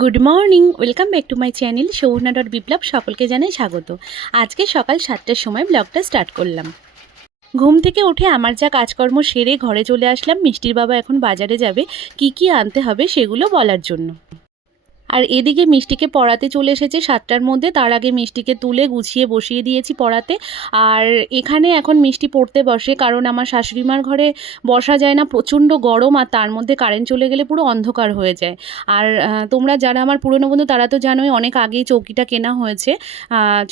Good morning welcome back to my channel Souhana dot Biplab সকলকে জানাই স্বাগত। আজকে সকাল সাতটার সময় ব্লগটা স্টার্ট করলাম। ঘুম থেকে উঠে আমার যা কাজকর্ম সেরে ঘরে চলে আসলাম। মিষ্টির বাবা এখন বাজারে যাবে। কি কি আনতে হবে সেগুলো বলার জন্য। আর এদিকে মিষ্টিকে পড়াতে চলে এসেছে সাতটার মধ্যে, তার আগে মিষ্টিকে তুলে গুছিয়ে বসিয়ে দিয়েছি পড়াতে। আর এখানে এখন মিষ্টি পড়তে বসে, কারণ আমার শাশুড়িমার ঘরে বসা যায় না, প্রচণ্ড গরম আর তার মধ্যে কারেন্ট চলে গেলে পুরো অন্ধকার হয়ে যায়। আর তোমরা যারা আমার পুরনো বন্ধু, তারা তো জানোই অনেক আগেই চৌকিটা কেনা হয়েছে।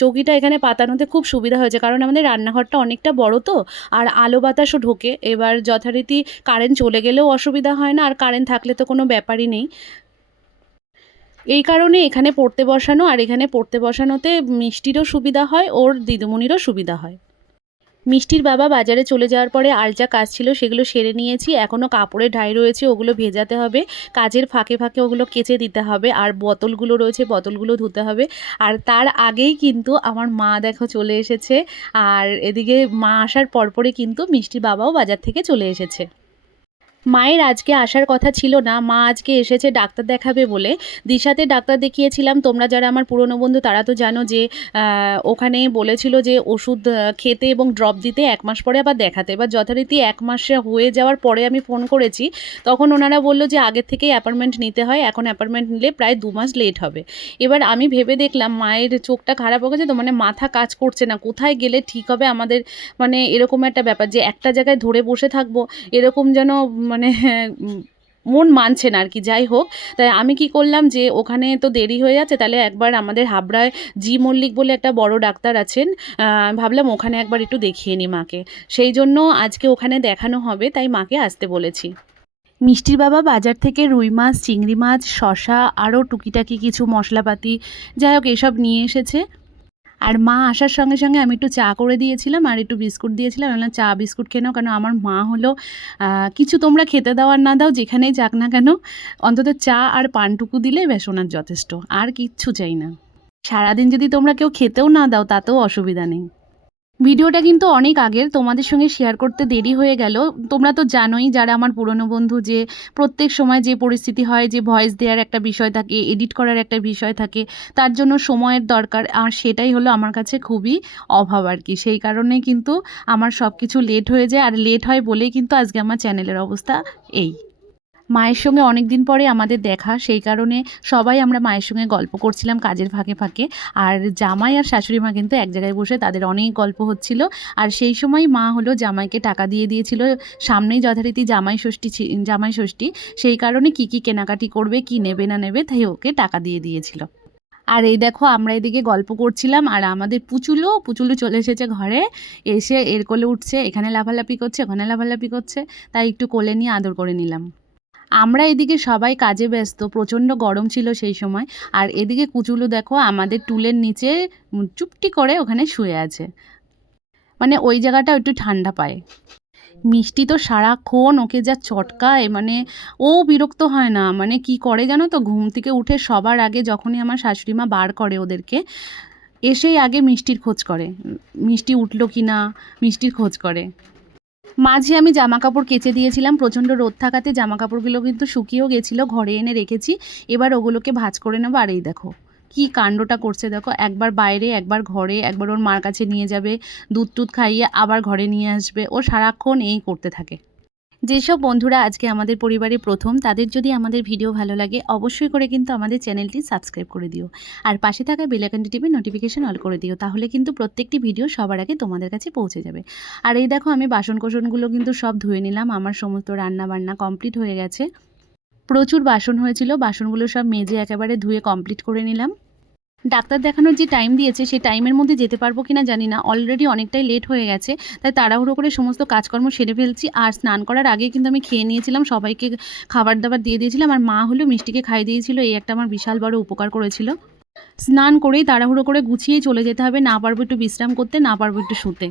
চৌকিটা এখানে পাতানোতে খুব সুবিধা হয়েছে, কারণ আমাদের রান্নাঘরটা অনেকটা বড় তো, আর আলো বাতাসও ঢোকে। এবার যথারীতি কারেন্ট চলে গেলেও অসুবিধা হয় না, আর কারেন্ট থাকলে তো কোনো ব্যাপারই নেই। এই কারণে এখানে পড়তে বসানো আর এখানে পড়তে বসানোতে মিষ্টিরও সুবিধা হয়, ওর দিদিমণিরও সুবিধা হয়। মিষ্টির বাবা বাজারে চলে যাওয়ার পরে আর যা কাজ ছিল সেগুলো সেরে নিয়েছি। এখনও কাপড়ে ঢাই রয়েছে, ওগুলো ভেজাতে হবে। কাজের ফাঁকে ফাঁকে ওগুলো কেচে দিতে হবে, আর বোতলগুলো রয়েছে, বোতলগুলো ধুতে হবে। আর তার আগেই কিন্তু আমার মা দেখো চলে এসেছে, আর এদিকে মা আসার পরপরই কিন্তু মিষ্টির বাবাও বাজার থেকে চলে এসেছে। মায়ের আজকে আসার কথা ছিল না, মা আজকে এসেছে ডাক্তার দেখাবে বলে। দিশাতে ডাক্তার দেখিয়েছিলাম, তোমরা যারা আমার পুরনো বন্ধু তারা তো জানো যে ওখানে বলেছিল যে ওষুধ খেতে এবং ড্রপ দিতে এক মাস পরে আবার দেখাতে। এবার যথারীতি এক মাসে হয়ে যাওয়ার পরে আমি ফোন করেছি, তখন ওনারা বলল যে আগের থেকেই অ্যাপয়েন্টমেন্ট নিতে হয়, এখন অ্যাপয়েন্টমেন্ট নিলে প্রায় দু মাস লেট হবে। এবার আমি ভেবে দেখলাম মায়ের চোখটা খারাপ হয়ে গেছে, তো মানে মাথা কাজ করছে না, কোথায় গেলে ঠিক হবে আমাদের? মানে এরকম একটা ব্যাপার যে একটা জায়গায় ধরে বসে থাকব, এরকম যেন মানে মন মানছে না আর কি যাই হোক। তাই আমি কি করলাম যে, ওখানে তো দেরি হয়ে যাচ্ছে, তাহলে একবার আমাদের হাবড়ায় জি মল্লিক বলে একটা বড় ডাক্তার আছেন ভাবলাম ওখানে একবার একটু দেখিয়ে নিই মাকে। সেই জন্য আজকে ওখানে দেখানো হবে, তাই মাকে আসতে বলেছি। মিষ্টির বাবা বাজার থেকে রুই মাছ, চিংড়ি মাছ শশা আরও টুকিটাকি কিছু মশলাপাতি, যাই হোক, এসব নিয়ে এসেছে। আর মা আসার সঙ্গে সঙ্গে আমি একটু চা করে দিয়েছিলাম আর একটু বিস্কুট দিয়েছিলাম। আমি চা, বিস্কুট খেয়ে নাও, কারণ আমার মা হলো কিছু তোমরা খেতে দেওয়ার না দাও, যেখানেই যাক না কেন। অন্তত চা আর পানটুকু দিলে বেসনার যথেষ্ট, আর কিচ্ছু চাই না। সারাদিন যদি তোমরা কেউ খেতেও না দাও, তাতেও অসুবিধা নেই। ভিডিওটা কিন্তু অনেক আগের, তোমাদের সঙ্গে শেয়ার করতে দেরি হয়ে গেল। তোমরা তো জানোই যারা আমার পুরনো বন্ধু যে প্রত্যেক সময় যে পরিস্থিতি হয়, যে ভয়েস দেওয়ার একটা বিষয় থাকে এডিট করার একটা বিষয় থাকে, তার জন্য সময়ের দরকার। আর সেটাই হলো আমার কাছে খুবই অভাব আর কি। সেই কারণে কিন্তু আমার সব কিছু লেট হয়ে যায়। আর লেট হয় বলেই কিন্তু আজকে আমার চ্যানেলের অবস্থা এই। মায়ের সঙ্গে অনেক দিন পরে আমাদের দেখা, সেই কারণে সবাই আমরা মায়ের সঙ্গে গল্প করছিলাম কাজের ফাঁকে ফাঁকে। আর জামাই আর শাশুড়ি মা কিন্তু এক জায়গায় বসে তাদের অনেক গল্প হচ্ছিল। আর সেই সময় মা হলো জামাইকে টাকা দিয়ে দিয়েছিল। সামনেই যথারীতি জামাই ষষ্ঠী জামাই ষষ্ঠী। সেই কারণে কি কি কেনাকাটি করবে, কি নেবে না নেবে, তাই ওকে টাকা দিয়ে দিয়েছিল। আর এই দেখো আমরা এদিকে গল্প করছিলাম। আর আমাদের পুচুলো পুচুলো চলে এসেছে ঘরে। এসে এর কোলে উঠছে, এখানে লাফালাফি করছে, ওখানে লাফালাফি করছে। তাই একটু কোলে নিয়ে আদর করে নিলাম। আমরা এদিকে সবাই কাজে ব্যস্ত, প্রচণ্ড গরম ছিল সেই সময়। আর এদিকে কুচুলু দেখো, আমাদের টুলের নিচে চুপটি করে ওখানে শুয়ে আছে। মানে ওই জায়গাটা একটু ঠান্ডা পায়। মিষ্টি তো সারাক্ষণ ওকে যা চটকায় মানে ও বিরক্ত হয় না। মানে কি করে জানো তো, ঘুম থেকে উঠে সবার আগে যখনই আমার শাশুড়ি মা বার করে ওদেরকে, এসেই আগে মিষ্টির খোঁজ করে। মিষ্টি উঠল কি না মিষ্টির খোঁজ করে। মাঝে আমি জামা কাপড় কেচে দিয়েছিলাম, প্রচণ্ড রোদ থাকাতে জামা কাপড়গুলো কিন্তু শুকিয়েও গেছিল, ঘরে এনে রেখেছি। এবার ওগুলোকে ভাজ করে নেব, আর এই দেখো, কি কাণ্ডটা করছে দেখো, একবার বাইরে, একবার ঘরে, একবার ওর মার কাছে নিয়ে যাবে দুধ টুধ খাইয়ে আবার ঘরে নিয়ে আসবে, ও সারাক্ষণ এই করতে থাকে। যেসব বন্ধুরা আজকে আমাদের পরিবারে প্রথম, তাদের যদি আমাদের ভিডিও ভালো লাগে, অবশ্যই করে কিন্তু আমাদের চ্যানেলটি সাবস্ক্রাইব করে দিও। আর পাশে থাকা বেলাইকনটি টিপে নোটিফিকেশন অল করে দিও, তাহলে কিন্তু প্রত্যেকটি ভিডিও সবার আগে তোমাদের কাছে পৌঁছে যাবে। আর এই দেখো আমি বাসন কোসনগুলো কিন্তু সব ধুয়ে নিলাম, আমার সমস্ত রান্না বান্না কমপ্লিট হয়ে গেছে। প্রচুর বাসন হয়েছিল, বাসনগুলো সব মেজে একেবারে ধুয়ে কমপ্লিট করে নিলাম। ডাক্তার দেখানোর যে টাইম দিয়েছে, সেই টাইমের মধ্যে যেতে পারব কিনা জানি না। অলরেডি অনেকটাই লেট হয়ে গেছে। তাই তাড়াহুড়ো করে সমস্ত কাজকর্ম সেরে ফেলছি। আর স্নান করার আগে কিন্তু আমি খেয়ে নিয়েছিলাম। সবাইকে খাবার দাবার দিয়ে দিয়েছিলাম। আর মা হলেও মিষ্টিকে খাইয়ে দিয়েছিল। এই একটা আমার বিশাল বড় উপকার করেছিল। স্নান করেই তাড়াহুড়ো করে গুছিয়ে চলে যেতে হবে। না পারব একটু বিশ্রাম করতে, না পারব একটু শুতে।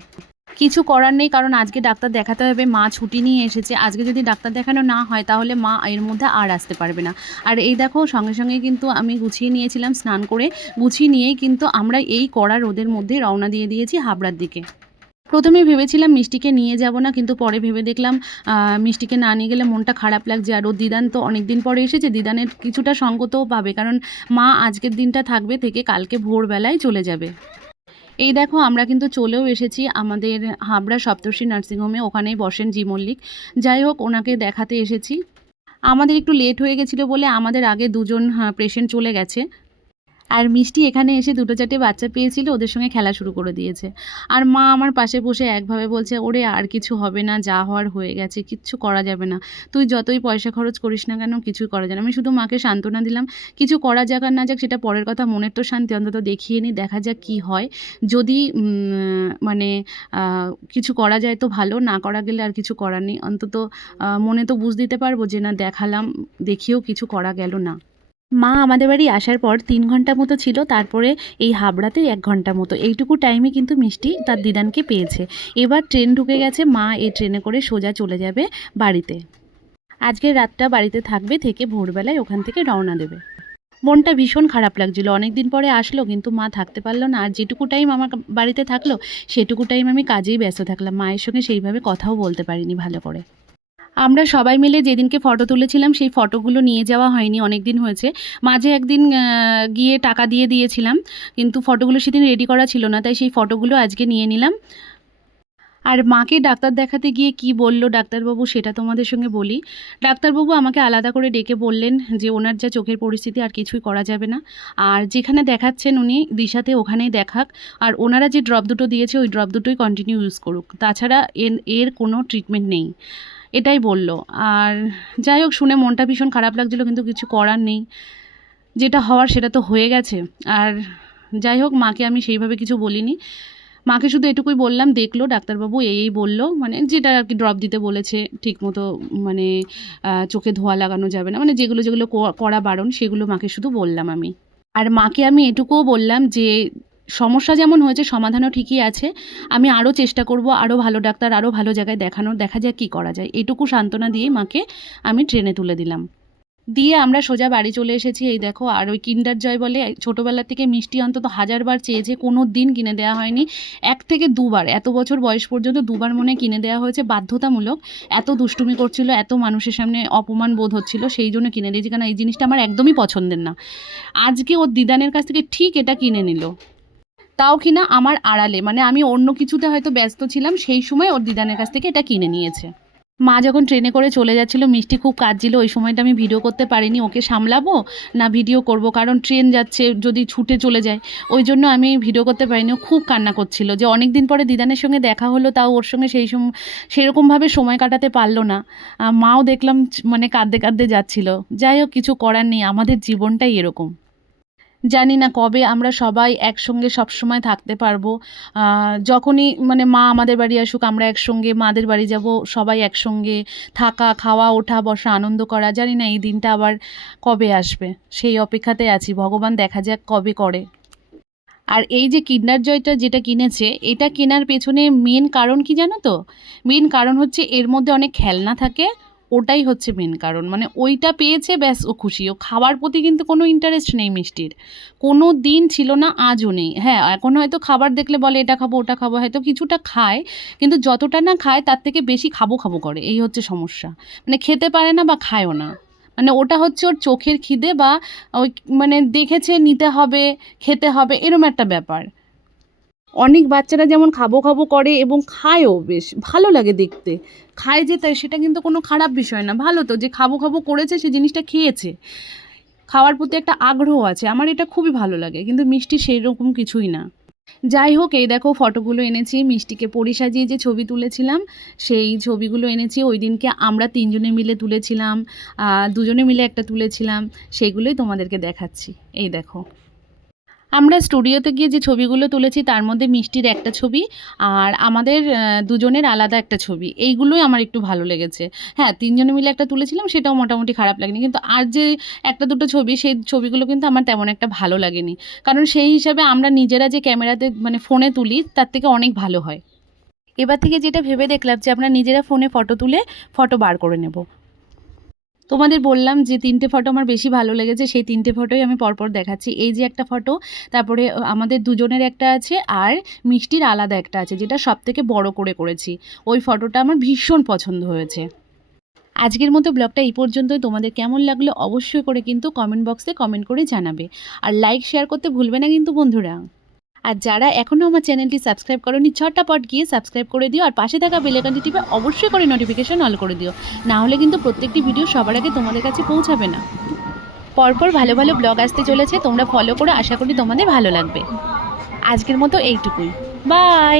কিছু করার নেই, কারণ আজকে ডাক্তার দেখাতে হবে, মা ছুটি নিয়ে এসেছে। আজকে যদি ডাক্তার দেখানো না হয়, তাহলে মা এর মধ্যে আর আসতে পারবে না। আর এই দেখো, সঙ্গে সঙ্গে কিন্তু আমি গুছিয়ে নিয়েছিলাম স্নান করে। গুছিয়ে নিয়েই কিন্তু আমরা এই কড়া রোদের মধ্যে রওনা দিয়ে দিয়েছি হাবড়ার দিকে। প্রথমে ভেবেছিলাম মিষ্টিকে নিয়ে যাব না, কিন্তু পরে ভেবে দেখলাম মিষ্টিকে না নিয়ে গেলে মনটা খারাপ লাগছে। আর ও দিদান তো অনেক দিন পরে এসেছে, দিদানের কিছুটা সঙ্গতও পাবে, কারণ মা আজকের দিনটা থাকবে থেকে কালকে ভোরবেলায় চলে যাবে। এই দেখো, আমরা কিন্তু চলেও এসেছি আমাদের হাবড়া সপ্তর্ষি নার্সিংহোমে, ওখানেই বসেন জি মল্লিক। যাই হোক, ওনাকে দেখাতে এসেছি। আমাদের একটু লেট হয়ে গেছিল বলে আমাদের আগে দুজন পেশেন্ট চলে গেছে। আর মিষ্টি এখানে এসে দুটো চারটে বাচ্চা পেয়েছিল, ওদের সঙ্গে খেলা শুরু করে দিয়েছে। আর মা আমার পাশে বসে একভাবে বলছে, ওরে, আর কিছু হবে না, যা হওয়ার হয়ে গেছে, কিচ্ছু করা যাবে না। তুই যতই পয়সা খরচ করিস না কেন, কিছুই করা যায় না। আমি শুধু মাকে সান্ত্বনা দিলাম, কিছু করা যাক আর না যাক, সেটা পরের কথা, মনের তো শান্তি, অন্তত দেখিয়ে নিই দেখা যাক কী হয়। যদি মানে কিছু করা যায় তো ভালো, না করা গেলে আর কিছু করার নেই। অন্তত মনে তো বুঝ দিতে পারব যে, না, দেখালাম, দেখিয়েও কিছু করা গেল না। মা আমাদের বাড়ি আসার পর তিন ঘণ্টা মতো ছিল, তারপরে এই হাবড়াতে এক ঘণ্টা মতো। এইটুকু টাইমে কিন্তু মিষ্টি তার দিদানকে পেয়েছে। এবার ট্রেন ঢুকে গেছে, মা এই ট্রেনে করে সোজা চলে যাবে বাড়িতে। আজকের রাতটা বাড়িতে থাকবে থেকে ভোরবেলায় ওখান থেকে রওনা দেবে। মনটা ভীষণ খারাপ লাগছিল। অনেক দিন পরে আসলো, কিন্তু মা থাকতে পারল না। আর যেটুকু টাইম আমার বাড়িতে থাকল, সেটুকু টাইম আমি কাজেই ব্যস্ত থাকলাম। মায়ের সঙ্গে সেইভাবে কথাও বলতে পারিনি ভালো করে। আমরা সবাই মিলে যেদিনকে ফটো তুলেছিলাম, সেই ফটোগুলো নিয়ে যাওয়া হয়নি অনেক দিন হয়েছে। মাঝে একদিন গিয়ে টাকা দিয়ে দিয়েছিলাম, কিন্তু ফটোগুলো সেদিন রেডি করা ছিল না, তাই সেই ফটোগুলো আজকে নিয়ে নিলাম। আর মাকে ডাক্তার দেখাতে গিয়ে কি বলল ডাক্তারবাবু, সেটা তোমাদের সঙ্গে বলি। ডাক্তারবাবু আমাকে আলাদা করে ডেকে বললেন যে, ওনার যা চোখের পরিস্থিতি, আর কিছুই করা যাবে না। আর যেখানে দেখাচ্ছেন উনি, দিশাতে ওখানেই দেখাক। আর ওনারা যে ড্রপ দুটো দিয়েছে, ওই ড্রপ দুটোই কন্টিনিউ ইউজ করুক। তাছাড়া এর এর কোনো ট্রিটমেন্ট নেই। এটাই বলল। আর যাই হোক, শুনে মনটা ভীষণ খারাপ লাগছিল, কিন্তু কিছু করার নেই। যেটা হওয়ার সেটা তো হয়ে গেছে। আর যাই হোক, মাকে আমি সেইভাবে কিছু বলিনি। মাকে শুধু এটুকুই বললাম, দেখল ডাক্তারবাবু, এই এই বলল। মানে যেটা আর কি ড্রপ দিতে বলেছে ঠিক মতো মানে চোখে ধোয়া লাগানো যাবে না। মানে যেগুলো যেগুলো করা বারণ, সেগুলো মাকে শুধু বললাম আমি। আর মাকে আমি এটুকুও বললাম যে সমস্যা যেমন হয়েছে, সমাধানও ঠিকই আছে। আমি আরও চেষ্টা করব আরও ভালো ডাক্তার আরও ভালো জায়গায় দেখানোর, দেখা যাক কী করা যায়। এটুকু সান্ত্বনা দিয়েই মাকে আমি ট্রেনে তুলে দিলাম। দিয়ে আমরা সোজা বাড়ি চলে এসেছি, এই দেখো, আর ওই কিন্ডার জয় বলে ছোটোবেলা থেকে মিষ্টি অন্তত হাজারবার চেয়েছে কোনো দিন কিনে দেওয়া হয়নি। এক থেকে দুবার, এত বছর বয়স পর্যন্ত দুবার মনে কিনে দেওয়া হয়েছে, বাধ্যতামূলক। এত দুষ্টুমি করছিল, এত মানুষের সামনে অপমান বোধ হচ্ছিল, সেই জন্য কিনে দিয়েছি। কারণ এই জিনিসটা আমার একদমই পছন্দের না। আজকে ওর দিদানের কাছ থেকে ঠিক এটা কিনে নিল। তাও কিনা আমার আড়ালে। মানে আমি অন্য কিছুতে হয়তো ব্যস্ত ছিলাম, সেই সময় ওর দিদানের কাছ থেকে এটা কিনে নিয়েছে। মা যখন ট্রেনে করে চলে যাচ্ছিল, মিষ্টি খুব কাঁদছিল, ওই সময়টা আমি ভিডিও করতে পারিনি, ওকে সামলাবো না ভিডিও করব, কারণ ট্রেন যাচ্ছে, যদি ছুটে চলে যায়। ওই জন্য আমি ভিডিও করতে পারিনি, ও খুব কান্না করছিল যে অনেক দিন পরে দিদানের সঙ্গে দেখা হলো, তাও ওর সঙ্গে সেই সময় সেরকমভাবে সময় কাটাতে পারল না। মাও দেখলাম মানে কাঁদতে কাঁদতে যাচ্ছিল। যাই হোক, কিছু করার নেই, আমাদের জীবনটাই এরকম। জানি না কবে আমরা সবাই একসঙ্গে সবসময় থাকতে পারব। যখনই মানে মা আমাদের বাড়ি আসুক, আমরা একসঙ্গে মাদের বাড়ি যাব, সবাই একসঙ্গে থাকা, খাওয়া, ওঠা, বসা, আনন্দ করা, জানি না এই দিনটা আবার কবে আসবে। সেই অপেক্ষাতে আছি, ভগবান দেখা যাক কবে করে। আর এই যে কিডনার জয়টা যেটা কিনেছে, এটা কেনার পেছনে মেন কারণ কি জানো তো? মেন কারণ হচ্ছে এর মধ্যে অনেক খেলনা থাকে ওটাই হচ্ছে মেন কারণ। মানে ওইটা পেয়েছে, ব্যাস, ও খুশি। ও খাওয়ার প্রতি কিন্তু কোনো ইন্টারেস্ট নেই মিষ্টির। কোনো দিন ছিল না, আজও নেই। হ্যাঁ এখন হয়তো খাবার দেখলে বলে, এটা খাব, ওটা খাব। হয়তো কিছুটা খায়, কিন্তু যতটা না খায়, তার থেকে বেশি খাব খাব করে। এই হচ্ছে সমস্যা। মানে খেতে পারে না বা খায়ও না। মানে ওটা হচ্ছে ওর চোখের খিদে বা ওই মানে দেখেছে, নিতে হবে, খেতে হবে, এরম একটা ব্যাপার। অনেক বাচ্চারা যেমন খাব খাব করে এবং খায়ও বেশ, ভালো লাগে দেখতে। খায় যে তাই, সেটা কিন্তু কোনো খারাপ বিষয় না। ভালো তো, যে খাব খাব করেছে, সে জিনিসটা খেয়েছে। খাওয়ার প্রতি একটা আগ্রহ আছে, আমার এটা খুবই ভালো লাগে, কিন্তু মিষ্টি সেই রকম কিছুই না। যাই হোক, এই দেখো ফটোগুলো এনেছি, মিষ্টিকে পরি সাজিয়ে যে ছবি তুলেছিলাম, সেই ছবিগুলো এনেছি। ওই দিনকে আমরা তিনজনে মিলে তুলেছিলাম দুজনে মিলে একটা তুলেছিলাম, সেইগুলোই তোমাদেরকে দেখাচ্ছি। এই দেখো। আমরা স্টুডিওতে গিয়ে যে ছবিগুলো তুলেছি, তার মধ্যে মিষ্টির একটা ছবি আর আমাদের দুজনের আলাদা একটা ছবি। এইগুলোই আমার একটু ভালো লেগেছে। হ্যাঁ তিনজনে মিলে একটা তুলেছিলাম, সেটাও মোটামুটি খারাপ লাগেনি। কিন্তু আর যে একটা দুটো ছবি, সেই ছবিগুলো কিন্তু আমার তেমন একটা ভালো লাগেনি। কারণ সেই হিসাবে আমরা নিজেরা যে ক্যামেরাতে মানে ফোনে তুলি, তার থেকে অনেক ভালো হয়। এবার থেকে যেটা ভেবে দেখলাম যে আমরা নিজেরা ফোনে ফটো তুলে ফটো বার করে নেব। তোমাদের বললাম যে তিনটে ফটো আমার বেশি ভালো লেগেছে, সেই তিনটে ফটোই আমি পরপর দেখাচ্ছি। এই যে একটা ফটো তারপরে আমাদের দুজনের একটা আছে আর মিষ্টির আলাদা একটা আছে, যেটা সব থেকে বড় করে করেছি। ওই ফটোটা আমার ভীষণ পছন্দ হয়েছে। আজকের মতো ব্লগটা এই পর্যন্তই। তোমাদের কেমন লাগল অবশ্যই করে কিন্তু কমেন্ট বক্সে কমেন্ট করে জানাবে। আর লাইক শেয়ার করতে ভুলবে না কিন্তু বন্ধুরা। আর যারা এখনও আমার চ্যানেলটি সাবস্ক্রাইব করেনি ছটা পট গিয়ে সাবস্ক্রাইব করে দিও আর পাশে থাকা বেলাকানটি টিপে অবশ্যই করে নোটিফিকেশন অল করে দিও। না হলে কিন্তু প্রত্যেকটি ভিডিও সবার আগে তোমাদের কাছে পৌঁছাবে না। পরপর ভালো ভালো ব্লগ আসতে চলেছে, তোমরা ফলো করে, আশা করি তোমাদের ভালো লাগবে। আজকের মতো এইটুকুই। বাই